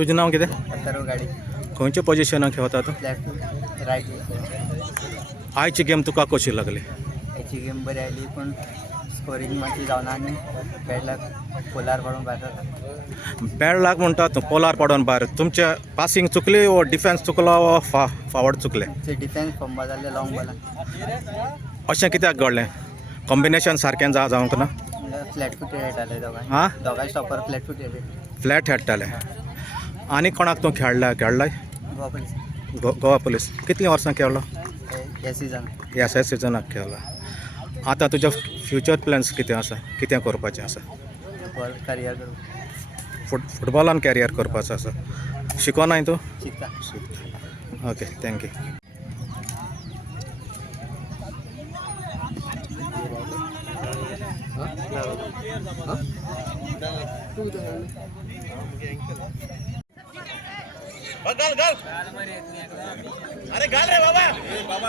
तुझें नाव कितें? अथर्व गाडी. खंयच्या पोजिशनाक खेळता तूं? Left right. आयची गेम तुका कशी लागली? याची गेम बरी आली पण स्कोरिंग मातशी जावना आनी बॅडलाक पोलार पडून भायर जाता. बॅड लाग म्हणटा तूं पोलार पडोन भायर. तुमचे पासिंग चुकली वो डिफेन्स चुकलो वो फॉवर्ड चुकले? ते डिफेन्स फंबल जाल्ले लॉंग बॉलाक. अशें कित्याक घडलें? कॉम्बिनेशन सारकें जावंक ना? फ्लॅट फुटेड खेळटाले हां दोगांय स्टॉपर फ्लॅट फुटेड. फ्लॅट खेळटाले. आनी कोणाक तूं खेळ्ळाय? गोवा पुलीस. गोवा पुलीस. कितलीं वर्सां खेळ्ळो? हे सीझन. ह्या सिजनाक खेळ्ळा. आतां तुजे फ्युचर प्लॅन्स कितें आसा? कितें करपाचें आसा? बॉल करियर करूं. फुटबॉलान कॅरियर करपाचो आसा. शिकोनाय तूं? शिकता. Okay thank you. घाल घाल. अरे घाल रे बाबा. बाबा